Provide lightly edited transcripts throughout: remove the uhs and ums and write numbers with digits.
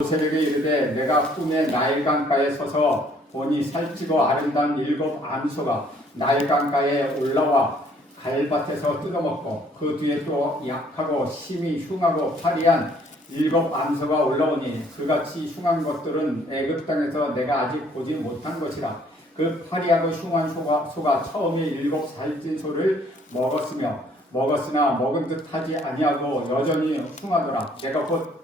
요셉에게 이르되 내가 꿈에 나일강가에 서서 보니 살찌고 아름다운 7 암소가 나일강가에 올라와 갈밭에서 뜯어먹고 그 뒤에 또 약하고 심히 흉하고 파리한 7 암소가 올라오니 그같이 흉한 것들은 애굽 땅에서 내가 아직 보지 못한 것이라. 그 파리하고 흉한 소가 처음에 7 살찐 소를 먹었으나 먹은 듯 하지 아니하고 여전히 흉하더라. 내가 곧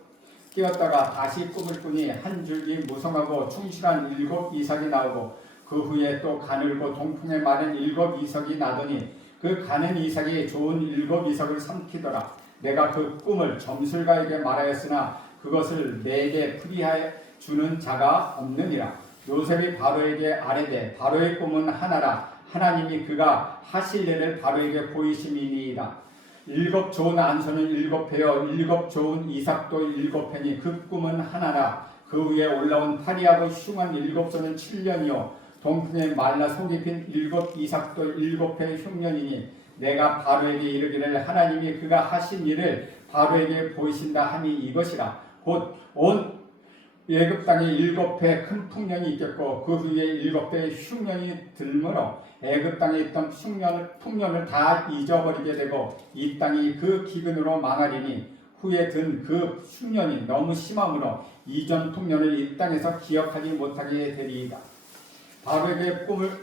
깨었다가 다시 꿈을 꾸니 한 줄기 무성하고 충실한 7 이삭이 나오고 그 후에 또 가늘고 동풍에 마른 7 이삭이 나더니 그 가는 이삭이 좋은 7 이삭을 삼키더라. 내가 그 꿈을 점술가에게 말하였으나 그것을 내게 풀이하여 주는 자가 없느니라. 요셉이 바로에게 아뢰되 바로의 꿈은 하나라. 하나님이 그가 하실 일을 바로에게 보이심이니이다. 7 좋은 안소는 7 회여 7 좋은 이삭도 7 회니 그 꿈은 하나라. 그 위에 올라온 파리하고 흉한 7 소는 7년이요 동풍에 말라 속이 핀 7 이삭도 7 회 흉년이니 내가 바로에게 이르기를 하나님이 그가 하신 일을 바로에게 보이신다 함이 이것이라. 곧 온 애굽 땅에 7 회 큰 풍년이 있겠고 그 후에 7 회 흉년이 들므로 애굽 땅에 있던 풍년을 다 잊어버리게 되고 이 땅이 그 기근으로 망하리니 후에 든 그 흉년이 너무 심함으로 이전 풍년을 이 땅에서 기억하지 못하게 되리이다.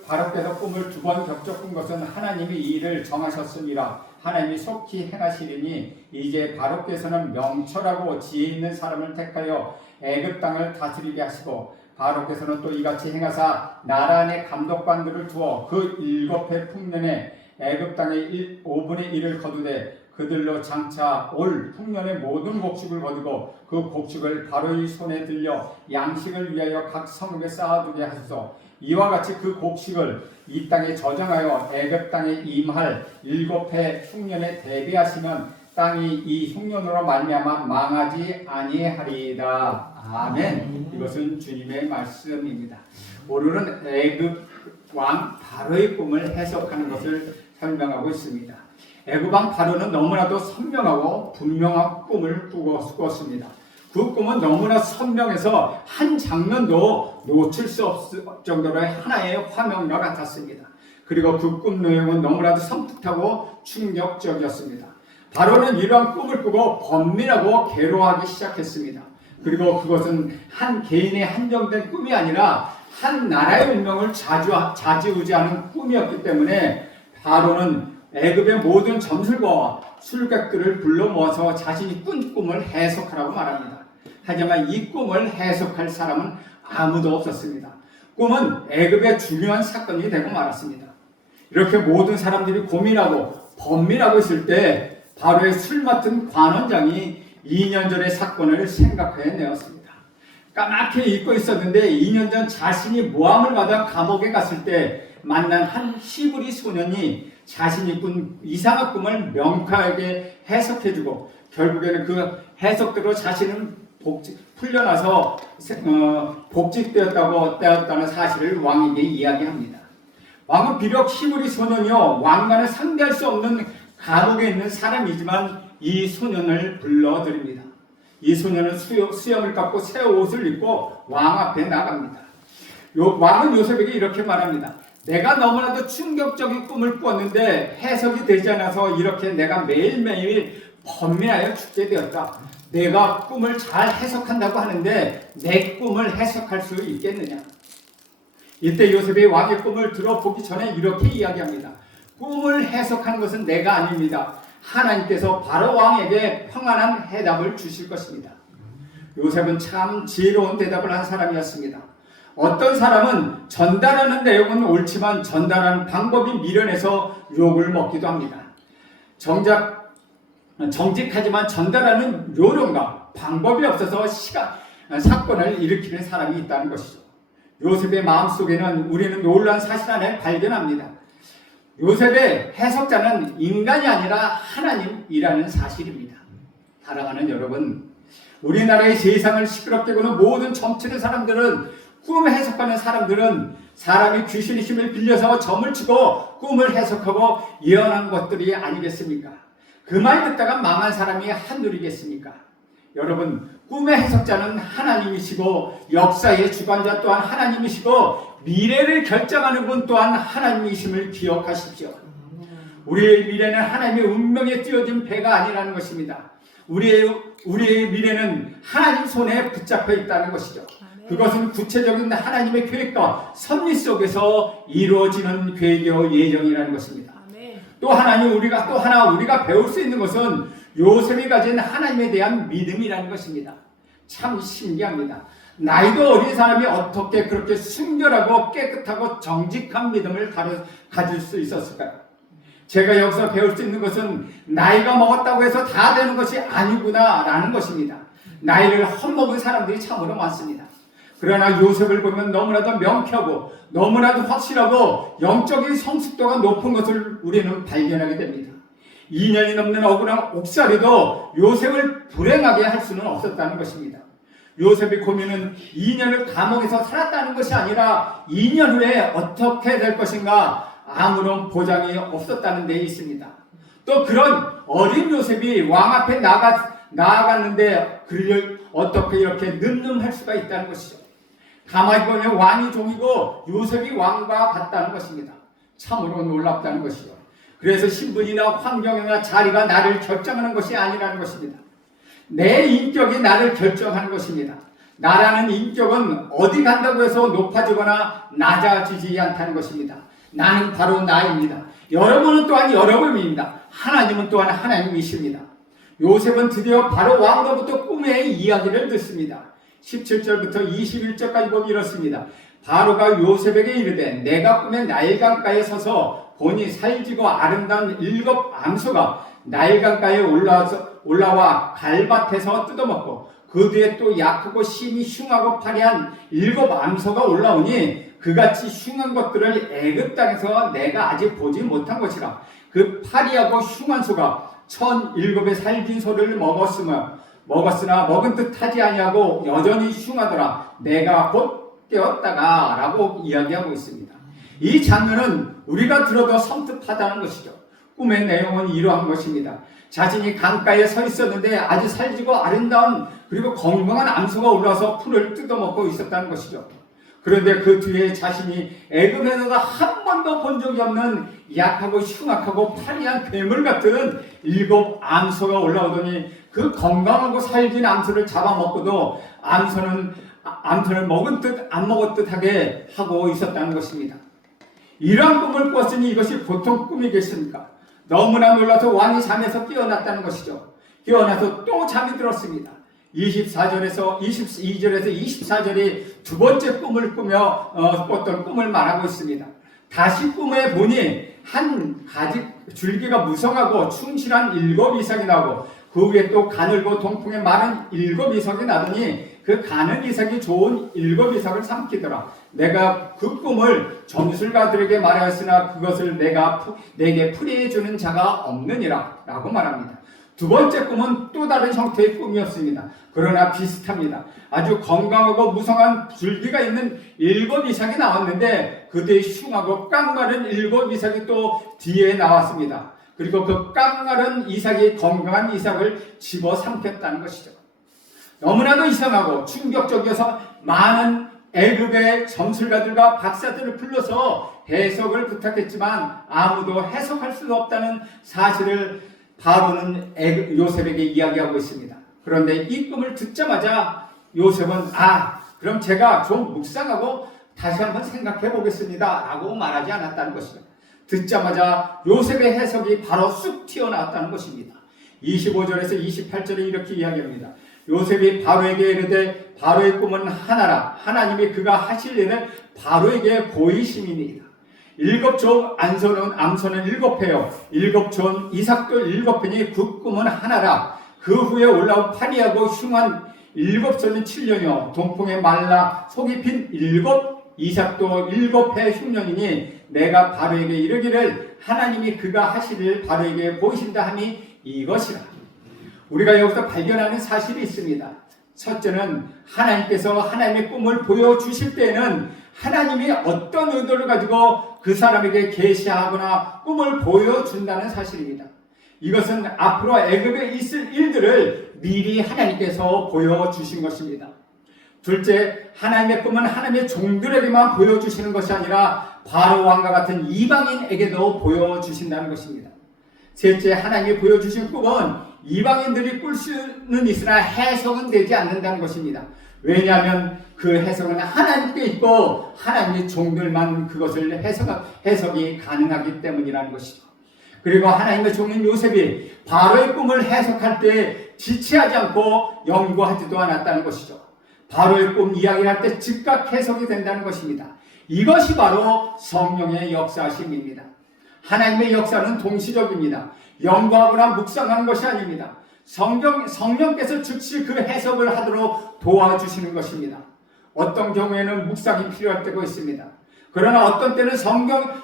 바로께서 꿈을 2번 겹쳐 꾼 것은 하나님이 이 일을 정하셨음이라. 하나님이 속히 행하시리니 이제 바로께서는 명철하고 지혜 있는 사람을 택하여 애굽 땅을 다스리게 하시고 바로께서는 또 이같이 행하사 나라 안에 감독관들을 두어 그 7 회 풍년에 애굽 땅의 5분의 1을 거두되 그들로 장차 올 풍년의 모든 곡식을 거두고 그 곡식을 바로의 손에 들려 양식을 위하여 각 성읍에 쌓아두게 하소서. 이와 같이 그 곡식을 이 땅에 저장하여 애굽 땅에 임할 7 회 흉년에 대비하시면 땅이 이 흉년으로 말미암아 망하지 아니하리이다. 아멘. 이것은 주님의 말씀입니다. 오늘은 애굽 왕 바로의 꿈을 해석하는 것을 설명하고 있습니다. 애굽 왕 바로는 너무나도 선명하고 분명한 꿈을 꾸었습니다. 그 꿈은 너무나 선명해서 한 장면도 놓칠 수 없을 정도로 하나의 화면과 같았습니다. 그리고 그 꿈 내용은 너무나도 섬뜩하고 충격적이었습니다. 바로는 이러한 꿈을 꾸고 번민하고 괴로워하기 시작했습니다. 그리고 그것은 한 개인의 한정된 꿈이 아니라 한 나라의 운명을 좌지우지하는 꿈이었기 때문에 바로는 애굽의 모든 점술가와 술객들을 불러 모아서 자신이 꾼 꿈을 해석하라고 말합니다. 하지만 이 꿈을 해석할 사람은 아무도 없었습니다. 꿈은 애굽의 중요한 사건이 되고 말았습니다. 이렇게 모든 사람들이 고민하고 번민하고 있을 때 바로의 술 맡은 관원장이 2년 전의 사건을 생각해내었습니다. 까맣게 잊고 있었는데 2년 전 자신이 모함을 받아 감옥에 갔을 때 만난 한 히브리 소년이 자신이 꾼 이상한 꿈을 명쾌하게 해석해주고 결국에는 그 해석대로 자신은 풀려나서 복직되었다는 사실을 왕에게 이야기합니다. 왕은 비록 히브리 소년이요 왕만을 상대할 수 없는 감옥에 있는 사람이지만 이 소년을 불러드립니다. 이 소년은 수염을 깎고 새 옷을 입고 왕 앞에 나갑니다. 왕은 요셉에게 이렇게 말합니다. 내가 너무나도 충격적인 꿈을 꾸었는데 해석이 되지 않아서 이렇게 내가 매일매일 번민하여 죽게 되었다. 내가 꿈을 잘 해석한다고 하는데 내 꿈을 해석할 수 있겠느냐? 이때 요셉이 왕의 꿈을 들어보기 전에 이렇게 이야기합니다. 꿈을 해석하는 것은 내가 아닙니다. 하나님께서 바로 왕에게 평안한 해답을 주실 것입니다. 요셉은 참 지혜로운 대답을 한 사람이었습니다. 어떤 사람은 전달하는 내용은 옳지만 전달하는 방법이 미련해서 욕을 먹기도 합니다. 정직하지만 전달하는 요령과 방법이 없어서 사건을 일으키는 사람이 있다는 것이죠. 요셉의 마음속에는 우리는 놀라운 사실 하나를 발견합니다. 요셉의 해석자는 인간이 아니라 하나님이라는 사실입니다. 사랑하는 여러분, 우리나라의 세상을 시끄럽게 구는 모든 점치는 사람들은 꿈 해석하는 사람들은 사람이 귀신의 힘을 빌려서 점을 치고 꿈을 해석하고 예언한 것들이 아니겠습니까? 그 말 듣다가 망한 사람이 한둘이겠습니까? 여러분, 꿈의 해석자는 하나님이시고 역사의 주관자 또한 하나님이시고 미래를 결정하는 분 또한 하나님이심을 기억하십시오. 우리의 미래는 하나님의 운명에 띄어진 배가 아니라는 것입니다. 우리의 미래는 하나님 손에 붙잡혀 있다는 것이죠. 그것은 구체적인 하나님의 계획과 섭리 속에서 이루어지는 계획이요 예정이라는 것입니다. 또 하나 우리가 배울 수 있는 것은 요셉이 가진 하나님에 대한 믿음이라는 것입니다. 참 신기합니다. 나이도 어린 사람이 어떻게 그렇게 순결하고 깨끗하고 정직한 믿음을 가질 수 있었을까요? 제가 여기서 배울 수 있는 것은 나이가 먹었다고 해서 다 되는 것이 아니구나 라는 것입니다. 나이를 헛먹은 사람들이 참으로 많습니다. 그러나 요셉을 보면 너무나도 명쾌하고 너무나도 확실하고 영적인 성숙도가 높은 것을 우리는 발견하게 됩니다. 2년이 넘는 억울한 옥살이도 요셉을 불행하게 할 수는 없었다는 것입니다. 요셉의 고민은 2년을 감옥에서 살았다는 것이 아니라 2년 후에 어떻게 될 것인가 아무런 보장이 없었다는 데 있습니다. 또 그런 어린 요셉이 왕 앞에 나아갔는데 그를 어떻게 이렇게 늠름할 수가 있다는 것이죠. 가만히 보면 왕이 종이고 요셉이 왕과 같다는 것입니다. 참으로 놀랍다는 것이죠. 그래서 신분이나 환경이나 자리가 나를 결정하는 것이 아니라는 것입니다. 내 인격이 나를 결정하는 것입니다. 나라는 인격은 어디 간다고 해서 높아지거나 낮아지지 않다는 것입니다. 나는 바로 나입니다. 여러분은 또한 여러분입니다. 하나님은 또한 하나님이십니다. 요셉은 드디어 바로 왕으로부터 꿈의 이야기를 듣습니다. 17절부터 21절까지 보면 이렇습니다. 바로가 요셉에게 이르되 내가 꿈에 나일강가에 서서 보니 살지고 아름다운 7 암소가 나일강가에 올라와 갈밭에서 뜯어먹고 그 뒤에 또 약하고 심히 흉하고 파리한 7 암소가 올라오니 그같이 흉한 것들을 애굽 땅에서 내가 아직 보지 못한 것이라. 그 파리하고 흉한 소가 1007의 살진 소를 먹었으나 먹은 듯 하지 아니하고 여전히 흉하더라. 내가 곧 깨었다가 라고 이야기하고 있습니다. 이 장면은 우리가 들어도 섬뜩하다는 것이죠. 꿈의 내용은 이러한 것입니다. 자신이 강가에 서 있었는데 아주 살지고 아름다운 그리고 건강한 암소가 올라와서 풀을 뜯어먹고 있었다는 것이죠. 그런데 그 뒤에 자신이 애굽에서 한 번도 본 적이 없는 약하고 흉악하고 파리한 괴물 같은 7 암소가 올라오더니 그 건강하고 살진 암소를 잡아먹고도 암소는 먹은 듯 안 먹은 듯하게 하고 있었다는 것입니다. 이러한 꿈을 꿨으니 이것이 보통 꿈이겠습니까? 너무나 놀라서 왕이 잠에서 깨어났다는 것이죠. 깨어나서 또 잠이 들었습니다. 22절에서 24절이 두 번째 꿈을 꾸며 꿨던 꿈을 말하고 있습니다. 다시 꿈에 보니 한 가지 줄기가 무성하고 충실한 7 이삭이 나오고 그 위에 또 가늘고 동풍에 많은 7 이삭이 나더니 그 가는 이삭이 좋은 7 이삭을 삼키더라. 내가 그 꿈을 점술가들에게 말하였으나 그것을 내게 풀이해 주는 자가 없느니라 라고 말합니다. 두 번째 꿈은 또 다른 형태의 꿈이었습니다. 그러나 비슷합니다. 아주 건강하고 무성한 줄기가 있는 7 이삭이 나왔는데 그때 흉하고 깡마른 7 이삭이 또 뒤에 나왔습니다. 그리고 그 깡마른 이삭이 건강한 이삭을 집어삼켰다는 것이죠. 너무나도 이상하고 충격적이어서 많은 애굽의 점술가들과 박사들을 불러서 해석을 부탁했지만 아무도 해석할 수 없다는 사실을 바로는 요셉에게 이야기하고 있습니다. 그런데 이 꿈을 듣자마자 요셉은 그럼 제가 좀 묵상하고 다시 한번 생각해 보겠습니다 라고 말하지 않았다는 것이죠. 듣자마자 요셉의 해석이 바로 쑥 튀어나왔다는 것입니다. 25절에서 28절에 이렇게 이야기합니다. 요셉이 바로에게 이르되 바로의 꿈은 하나라. 하나님이 그가 하실 일을 바로에게 보이심이니이다. 7 종 암소는 7회요 7 종 이삭도 7회니 그 꿈은 하나라. 그 후에 올라온 파리하고 흉한 7 소는 7년이요 동풍에 말라 속이 핀 7 이삭도 7회 흉년이니 내가 바로에게 이르기를 하나님이 그가 하실 일 바로에게 보이신다 함이 이것이라. 우리가 여기서 발견하는 사실이 있습니다. 첫째는 하나님께서 하나님의 꿈을 보여주실 때에는 하나님이 어떤 의도를 가지고 그 사람에게 계시하거나 꿈을 보여준다는 사실입니다. 이것은 앞으로 애굽에 있을 일들을 미리 하나님께서 보여주신 것입니다. 둘째, 하나님의 꿈은 하나님의 종들에게만 보여주시는 것이 아니라 바로 왕과 같은 이방인에게도 보여주신다는 것입니다. 셋째, 하나님이 보여주신 꿈은 이방인들이 꿀 수는 있으나 해석은 되지 않는다는 것입니다. 왜냐하면 그 해석은 하나님께 있고 하나님의 종들만 그것을 해석이 가능하기 때문이라는 것이죠. 그리고 하나님의 종인 요셉이 바로의 꿈을 해석할 때 지체하지 않고 연구하지도 않았다는 것이죠. 바로의 꿈 이야기를 할 때 즉각 해석이 된다는 것입니다. 이것이 바로 성령의 역사심입니다. 하나님의 역사는 동시적입니다. 연구하거나 묵상하는 것이 아닙니다. 성령께서 즉시 그 해석을 하도록 도와주시는 것입니다. 어떤 경우에는 묵상이 필요할 때가 있습니다. 그러나 어떤 때는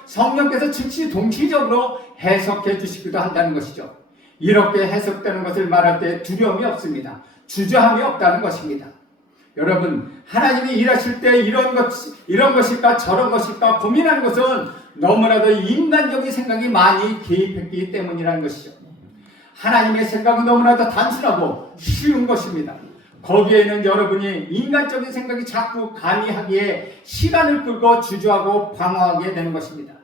성령께서 즉시 동시적으로 해석해 주시기도 한다는 것이죠. 이렇게 해석되는 것을 말할 때 두려움이 없습니다. 주저함이 없다는 것입니다. 여러분, 하나님이 일하실 때 이런 것일까 저런 것일까 고민하는 것은 너무나도 인간적인 생각이 많이 개입했기 때문이라는 것이죠. 하나님의 생각은 너무나도 단순하고 쉬운 것입니다. 거기에는 여러분이 인간적인 생각이 자꾸 가미하기에 시간을 끌고 주저하고 방황하게 되는 것입니다.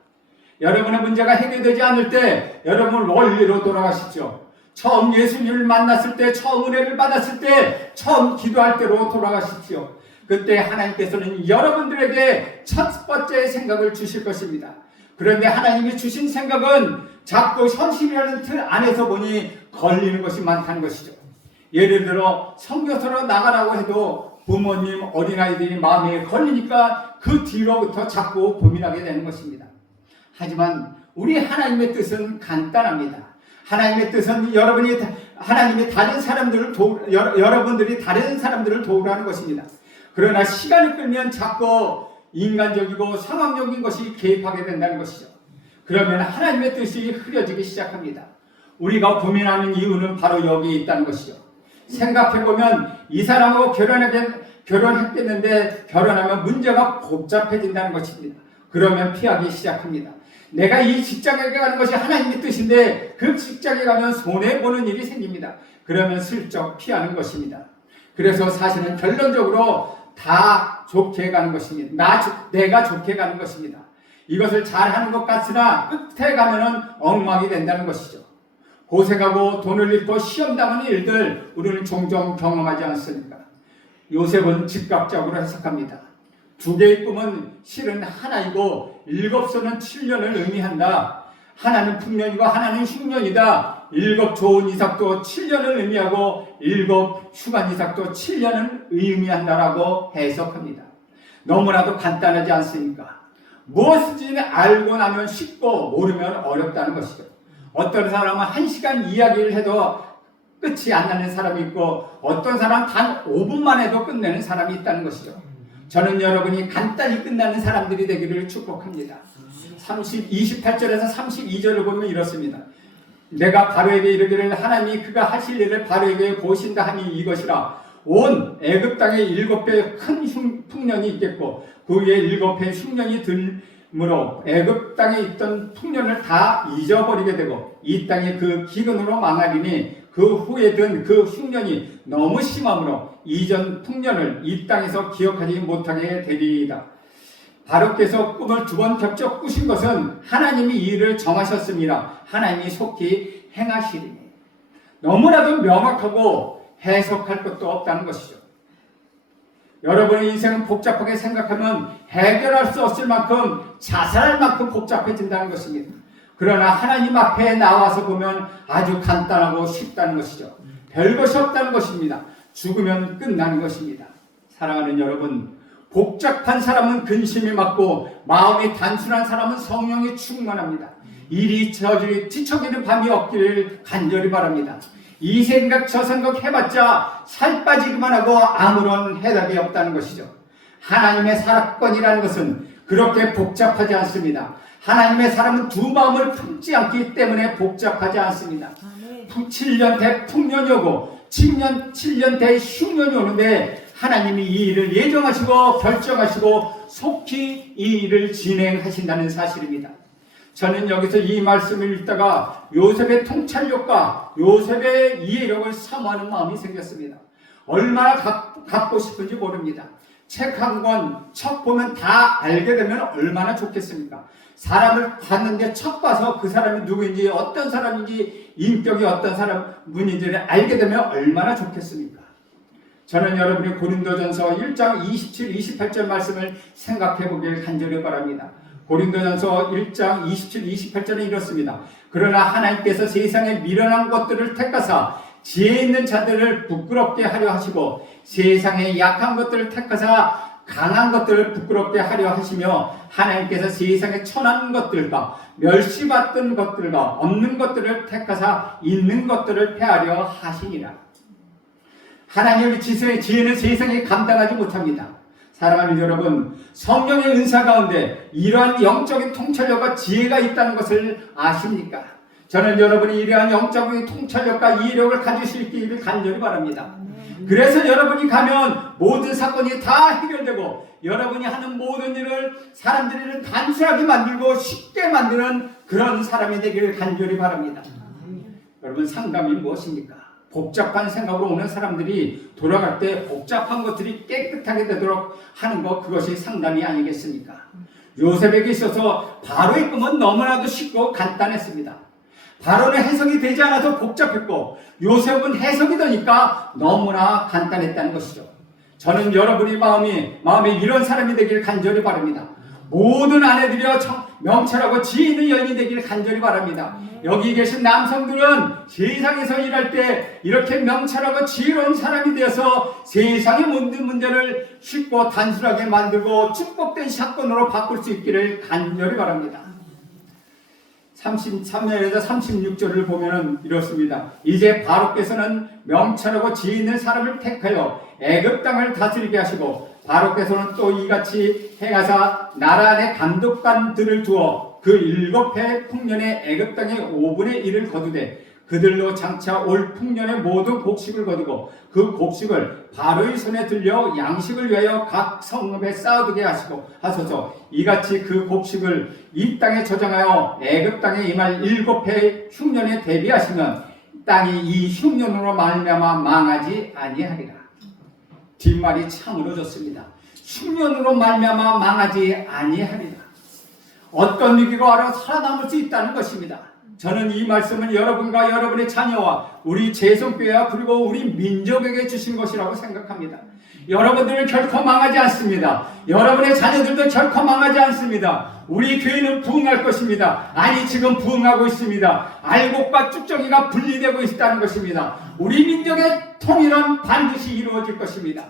여러분의 문제가 해결되지 않을 때 여러분 원리로 돌아가십시오. 처음 예수님을 만났을 때, 처음 은혜를 받았을 때, 처음 기도할 때로 돌아가십시오. 그때 하나님께서는 여러분들에게 첫 번째 생각을 주실 것입니다. 그런데 하나님이 주신 생각은 자꾸 현실이라는 틀 안에서 보니 걸리는 것이 많다는 것이죠. 예를 들어 선교사로 나가라고 해도 부모님, 어린아이들이 마음에 걸리니까 그 뒤로부터 자꾸 고민하게 되는 것입니다. 하지만 우리 하나님의 뜻은 간단합니다. 하나님의 뜻은 여러분들이 다른 사람들을 도우라는 것입니다. 그러나 시간이 끌면 자꾸 인간적이고 상황적인 것이 개입하게 된다는 것이죠. 그러면 하나님의 뜻이 흐려지기 시작합니다. 우리가 고민하는 이유는 바로 여기에 있다는 것이죠. 생각해보면 이 사람하고 결혼했겠는데 결혼하면 문제가 복잡해진다는 것입니다. 그러면 피하기 시작합니다. 내가 이 직장에 가는 것이 하나님의 뜻인데 그 직장에 가면 손해보는 일이 생깁니다. 그러면 슬쩍 피하는 것입니다. 그래서 사실은 결론적으로 다 좋게 가는 것입니다. 내가 좋게 가는 것입니다. 이것을 잘하는 것 같으나 끝에 가면은 엉망이 된다는 것이죠. 고생하고 돈을 잃고 시험 당하는 일들 우리는 종종 경험하지 않습니까? 요셉은 즉각적으로 해석합니다. 두 개의 꿈은 실은 하나이고 7수는 7년을 의미한다. 하나는 풍년이고 하나는 흉년이다. 7 좋은 이삭도 7년을 의미하고 7 휴관 이삭도 7년을 의미한다라고 해석합니다. 너무나도 간단하지 않습니까? 무엇인지 알고 나면 쉽고 모르면 어렵다는 것이죠. 어떤 사람은 1시간 이야기를 해도 끝이 안 나는 사람이 있고 어떤 사람은 단 5분만 해도 끝내는 사람이 있다는 것이죠. 저는 여러분이 간단히 끝나는 사람들이 되기를 축복합니다. 28절에서 32절을 보면 이렇습니다. 내가 바로에게 이르기를 하나님이 그가 하실 일을 바로에게 보신다 하니 이것이라. 온 애굽 땅에 7배 큰 풍년이 있겠고 그 위에 7배 흉년이 들므로 애굽 땅에 있던 풍년을 다 잊어버리게 되고 이 땅이 그 기근으로 망하리니 그 후에 든 그 흉년이 너무 심함으로 이전 풍년을 이 땅에서 기억하지 못하게 되리이다. 바로께서 꿈을 2번 겹쳐 꾸신 것은 하나님이 이 일을 정하셨습니다. 하나님이 속히 행하시리니. 너무나도 명확하고 해석할 것도 없다는 것이죠. 여러분의 인생은 복잡하게 생각하면 해결할 수 없을 만큼 자살할 만큼 복잡해진다는 것입니다. 그러나 하나님 앞에 나와서 보면 아주 간단하고 쉽다는 것이죠. 별것이 없다는 것입니다. 죽으면 끝나는 것입니다. 사랑하는 여러분, 복잡한 사람은 근심이 많고 마음이 단순한 사람은 성령이 충만합니다. 이리저리 뒤척이는 밤이 없기를 간절히 바랍니다. 이 생각 저 생각 해봤자 살 빠지기만 하고 아무런 해답이 없다는 것이죠. 하나님의 사건이라는 것은 그렇게 복잡하지 않습니다. 하나님의 사람은 두 마음을 품지 않기 때문에 복잡하지 않습니다. 7년 대 풍년이 오고 7년 대 흉년이 오는데 하나님이 이 일을 예정하시고 결정하시고 속히 이 일을 진행하신다는 사실입니다. 저는 여기서 이 말씀을 읽다가 요셉의 통찰력과 요셉의 이해력을 사모하는 마음이 생겼습니다. 얼마나 갖고 싶은지 모릅니다. 책 한 권 첫 보면 다 알게 되면 얼마나 좋겠습니까? 사람을 봤는데 첫 봐서 그 사람이 누구인지, 어떤 사람인지, 인격이 어떤 사람인지를 알게 되면 얼마나 좋겠습니까? 저는 여러분이 고린도전서 1장 27, 28절 말씀을 생각해 보길 간절히 바랍니다. 고린도전서 1장 27, 28절은 이렇습니다. 그러나 하나님께서 세상에 미련한 것들을 택하사 지혜 있는 자들을 부끄럽게 하려 하시고 세상에 약한 것들을 택하사 강한 것들을 부끄럽게 하려 하시며 하나님께서 세상에 천한 것들과 멸시받던 것들과 없는 것들을 택하사 있는 것들을 폐하려 하시니라. 하나님의 지혜는 세상에 감당하지 못합니다. 사랑하는 여러분, 성령의 은사 가운데 이러한 영적인 통찰력과 지혜가 있다는 것을 아십니까? 저는 여러분이 이러한 영적인 통찰력과 이해력을 가질 수 있기를 간절히 바랍니다. 그래서 여러분이 가면 모든 사건이 다 해결되고 여러분이 하는 모든 일을 사람들이 단순하게 만들고 쉽게 만드는 그런 사람이 되기를 간절히 바랍니다. 여러분, 상담이 무엇입니까? 복잡한 생각으로 오는 사람들이 돌아갈 때 복잡한 것들이 깨끗하게 되도록 하는 것, 그것이 상담이 아니겠습니까? 요셉에게 있어서 바로의 꿈은 너무나도 쉽고 간단했습니다. 바로는 해석이 되지 않아서 복잡했고 요셉은 해석이 되니까 너무나 간단했다는 것이죠. 저는 여러분이 마음에 이런 사람이 되기를 간절히 바랍니다. 모든 아내들이여 명철하고 지혜 있는 여인이 되기를 간절히 바랍니다. 여기 계신 남성들은 세상에서 일할 때 이렇게 명철하고 지혜로운 사람이 되어서 세상의 모든 문제를 쉽고 단순하게 만들고 축복된 사건으로 바꿀 수 있기를 간절히 바랍니다. 33절에서 36절을 보면 이렇습니다. 이제 바로께서는 명철하고 지혜 있는 사람을 택하여 애굽 땅을 다스리게 하시고 바로께서는 또 이같이 행하사 나라 안에 감독관들을 두어 그 7해 풍년의 애굽 땅의 5분의 1을 거두되 그들로 장차 올 풍년의 모든 곡식을 거두고 그 곡식을 바로의 손에 들려 양식을 위하여 각 성읍에 쌓아두게 하소서. 이같이 그 곡식을 이 땅에 저장하여 애굽 땅에 임할 7해 흉년에 대비하시면 땅이 이 흉년으로 말미암아 망하지 아니하리라. 뒷말이 참으로 좋습니다. 흉년으로 말미암아 망하지 아니하리라. 어떤 위기가 와도 살아남을 수 있다는 것입니다. 저는 이 말씀은 여러분과 여러분의 자녀와 우리 재성교회와 그리고 우리 민족에게 주신 것이라고 생각합니다. 여러분들은 결코 망하지 않습니다. 여러분의 자녀들도 결코 망하지 않습니다. 우리 교회는 부흥할 것입니다. 아니, 지금 부흥하고 있습니다. 알곡과 쭉정이가 분리되고 있다는 것입니다. 우리 민족의 통일은 반드시 이루어질 것입니다.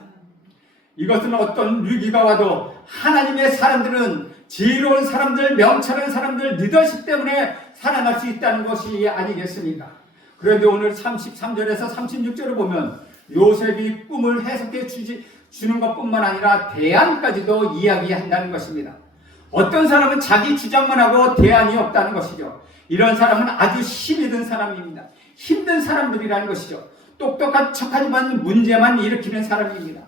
이것은 어떤 위기가 와도 하나님의 사람들은 지혜로운 사람들, 명철한 사람들, 리더십 때문에 살아날 수 있다는 것이 아니겠습니까? 그런데 오늘 33절에서 36절을 보면 요셉이 꿈을 해석해 주는 것뿐만 아니라 대안까지도 이야기한다는 것입니다. 어떤 사람은 자기 주장만 하고 대안이 없다는 것이죠. 이런 사람은 아주 힘이 든 사람입니다. 힘든 사람들이라는 것이죠. 똑똑한 척하지만 문제만 일으키는 사람입니다.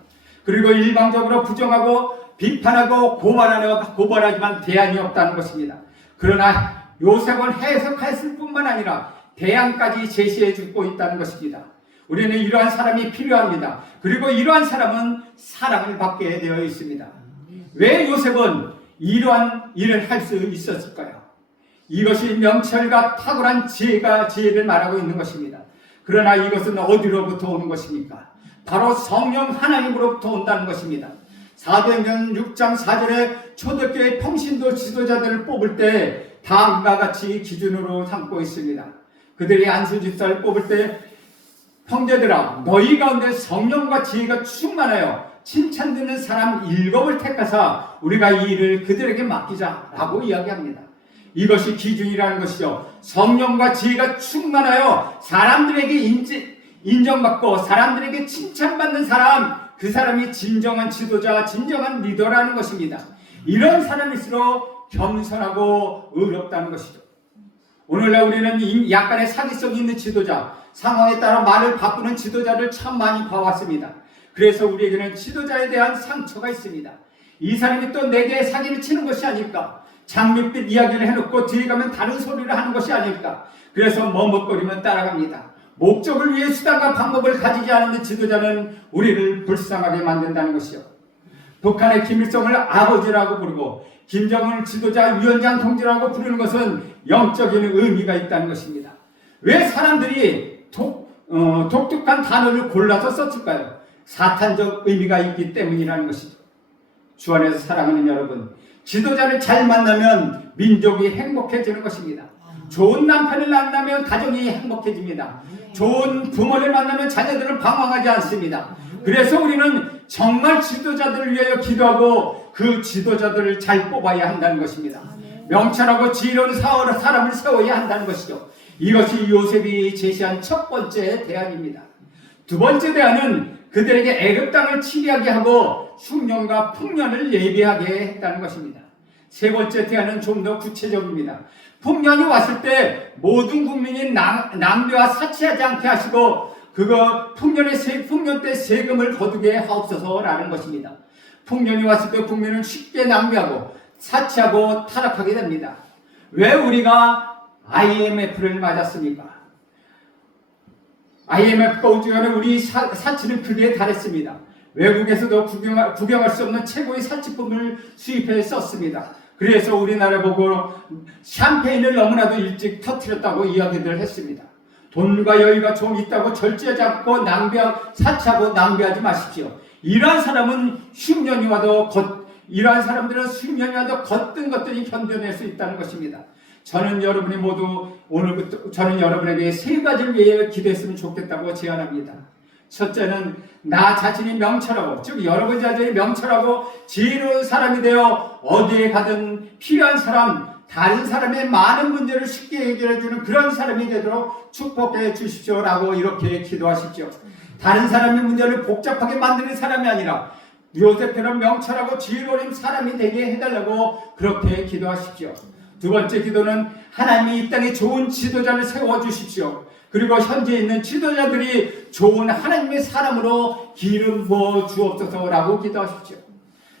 그리고 일방적으로 부정하고 비판하고 고발하지만 대안이 없다는 것입니다. 그러나 요셉은 해석했을 뿐만 아니라 대안까지 제시해 주고 있다는 것입니다. 우리는 이러한 사람이 필요합니다. 그리고 이러한 사람은 사랑을 받게 되어 있습니다. 왜 요셉은 이러한 일을 할 수 있었을까요? 이것이 명철과 탁월한 지혜를 말하고 있는 것입니다. 그러나 이것은 어디로부터 오는 것입니까? 바로 성령 하나님으로부터 온다는 것입니다. 사도행전 6장 4절에 초대교회 평신도 지도자들을 뽑을 때 다음과 같이 기준으로 삼고 있습니다. 그들이 안수집사를 뽑을 때 형제들아, 너희 가운데 성령과 지혜가 충만하여 칭찬 듣는 사람 7을 택하사 우리가 이 일을 그들에게 맡기자라고 이야기합니다. 이것이 기준이라는 것이죠. 성령과 지혜가 충만하여 사람들에게 인정받고 사람들에게 칭찬받는 사람, 그 사람이 진정한 지도자, 진정한 리더라는 것입니다. 이런 사람일수록 겸손하고 의롭다는 것이죠. 오늘날 우리는 약간의 사기성 있는 지도자, 상황에 따라 말을 바꾸는 지도자를 참 많이 봐왔습니다. 그래서 우리에게는 지도자에 대한 상처가 있습니다. 이 사람이 또 내게 사기를 치는 것이 아닐까? 장밋빛 이야기를 해놓고 뒤에 가면 다른 소리를 하는 것이 아닐까. 그래서 머뭇거리면 따라갑니다. 목적을 위해 수단과 방법을 가지지 않는 지도자는 우리를 불쌍하게 만든다는 것이요. 북한의 김일성을 아버지라고 부르고 김정은 지도자 위원장 동지라고 부르는 것은 영적인 의미가 있다는 것입니다. 왜 사람들이 독특한 단어를 골라서 썼을까요? 사탄적 의미가 있기 때문이라는 것이죠. 주 안에서 사랑하는 여러분, 지도자를 잘 만나면 민족이 행복해지는 것입니다. 좋은 남편을 만나면 가정이 행복해집니다. 좋은 부모를 만나면 자녀들은 방황하지 않습니다. 그래서 우리는 정말 지도자들을 위하여 기도하고 그 지도자들을 잘 뽑아야 한다는 것입니다. 명철하고 지혜로운 사람을 세워야 한다는 것이죠. 이것이 요셉이 제시한 첫 번째 대안입니다. 두 번째 대안은 그들에게 애굽 땅을 치리하게 하고 흉년과 풍년을 예비하게 했다는 것입니다. 세 번째 대안은 좀 더 구체적입니다. 풍년이 왔을 때 모든 국민이 낭비와 사치하지 않게 하시고 풍년 때 세금을 거두게 하옵소서라는 것입니다. 풍년이 왔을 때 국민은 쉽게 낭비하고 사치하고 타락하게 됩니다. 왜 우리가 IMF를 맞았습니까? IMF가 오기 전에 우리 사치는 크게 달했습니다. 외국에서도 구경할 수 없는 최고의 사치품을 수입해 썼습니다. 그래서 우리나라 보고 샴페인을 너무나도 일찍 터뜨렸다고 이야기들 했습니다. 돈과 여유가 좀 있다고 절제하지 않고 사치하고 낭비하지 마십시오. 이러한 사람들은 흉년이 와도 거뜬거뜬히 견뎌낼 수 있다는 것입니다. 저는 여러분에게 세 가지를 위해 기도했으면 좋겠다고 제안합니다. 첫째는 나 자신이 명철하고, 즉 여러분 자신이 명철하고 지혜로운 사람이 되어 어디에 가든 필요한 사람, 다른 사람의 많은 문제를 쉽게 해결해주는 그런 사람이 되도록 축복해 주십시오라고 이렇게 기도하십시오. 다른 사람의 문제를 복잡하게 만드는 사람이 아니라 요셉처럼 명철하고 지혜로운 사람이 되게 해달라고 그렇게 기도하십시오. 두 번째 기도는 하나님이 이 땅에 좋은 지도자를 세워주십시오. 그리고 현재 있는 지도자들이 좋은 하나님의 사람으로 기름 부어 주옵소서라고 기도하십시오.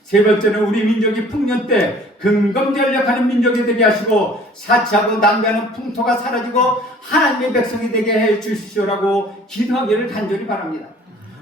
세 번째는 우리 민족이 풍년 때 근검절약하는 민족이 되게 하시고 사치하고 낭비하는 풍토가 사라지고 하나님의 백성이 되게 해 주십시오라고 기도하기를 간절히 바랍니다.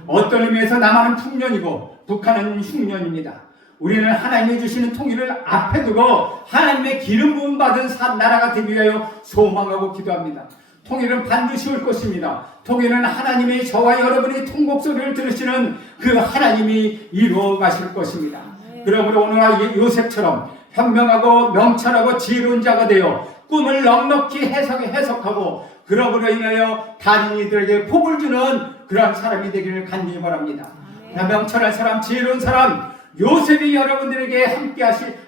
어떤 의미에서 남한은 풍년이고 북한은 흉년입니다. 우리는 하나님이 주시는 통일을 앞에 두고 하나님의 기름 부음 받은 나라가 되기 위하여 소망하고 기도합니다. 통일은 반드시 올 것입니다. 통일은 하나님의 저와 여러분의 통곡소리를 들으시는 그 하나님이 이루어 가실 것입니다. 그러므로 오늘 요셉처럼 현명하고 명철하고 지혜로운 자가 되어 꿈을 넉넉히 해석하고 그러므로 인하여 다른 이들에게 복을 주는 그러한 사람이 되기를 간절히 바랍니다. 명철한 사람, 지혜로운 사람, 요셉이 여러분들에게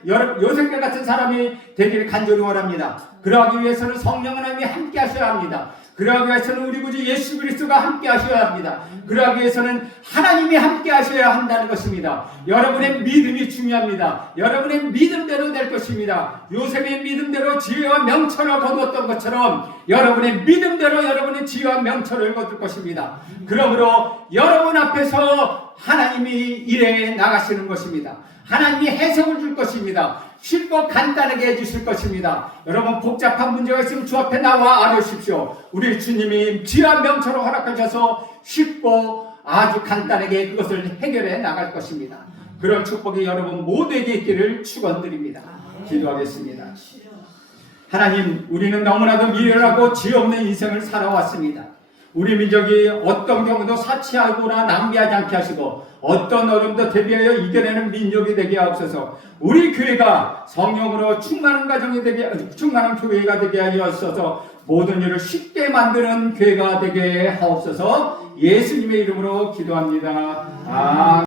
요셉과 같은 사람이 되기를 간절히 원합니다. 그러하기 위해서는 성령 하나님이 함께 하셔야 합니다. 그러하기 위해서는 우리 구주 예수 그리스도가 함께 하셔야 합니다. 그러하기 위해서는 하나님이 함께 하셔야 한다는 것입니다. 여러분의 믿음이 중요합니다. 여러분의 믿음대로 될 것입니다. 요셉의 믿음대로 지혜와 명철을 거두었던 것처럼 여러분의 믿음대로 여러분의 지혜와 명철을 거둘 것입니다. 그러므로 여러분 앞에서 하나님이 일해 나가시는 것입니다. 하나님이 해석을 줄 것입니다. 쉽고 간단하게 해주실 것입니다. 여러분 복잡한 문제가 있으면 주 앞에 나와 아뢰십시오. 우리 주님이 지혜와 명철을 허락하셔서 쉽고 아주 간단하게 그것을 해결해 나갈 것입니다. 그런 축복이 여러분 모두에게 있기를 축원드립니다. 기도하겠습니다. 하나님, 우리는 너무나도 미련하고 지혜 없는 인생을 살아왔습니다. 우리 민족이 어떤 경우도 사치하거나 낭비하지 않게 하시고 어떤 어려움도 대비하여 이겨내는 민족이 되게 하옵소서. 우리 교회가 성령으로 충만한 교회가 되게 하여서 모든 일을 쉽게 만드는 교회가 되게 하옵소서. 예수님의 이름으로 기도합니다. 아멘.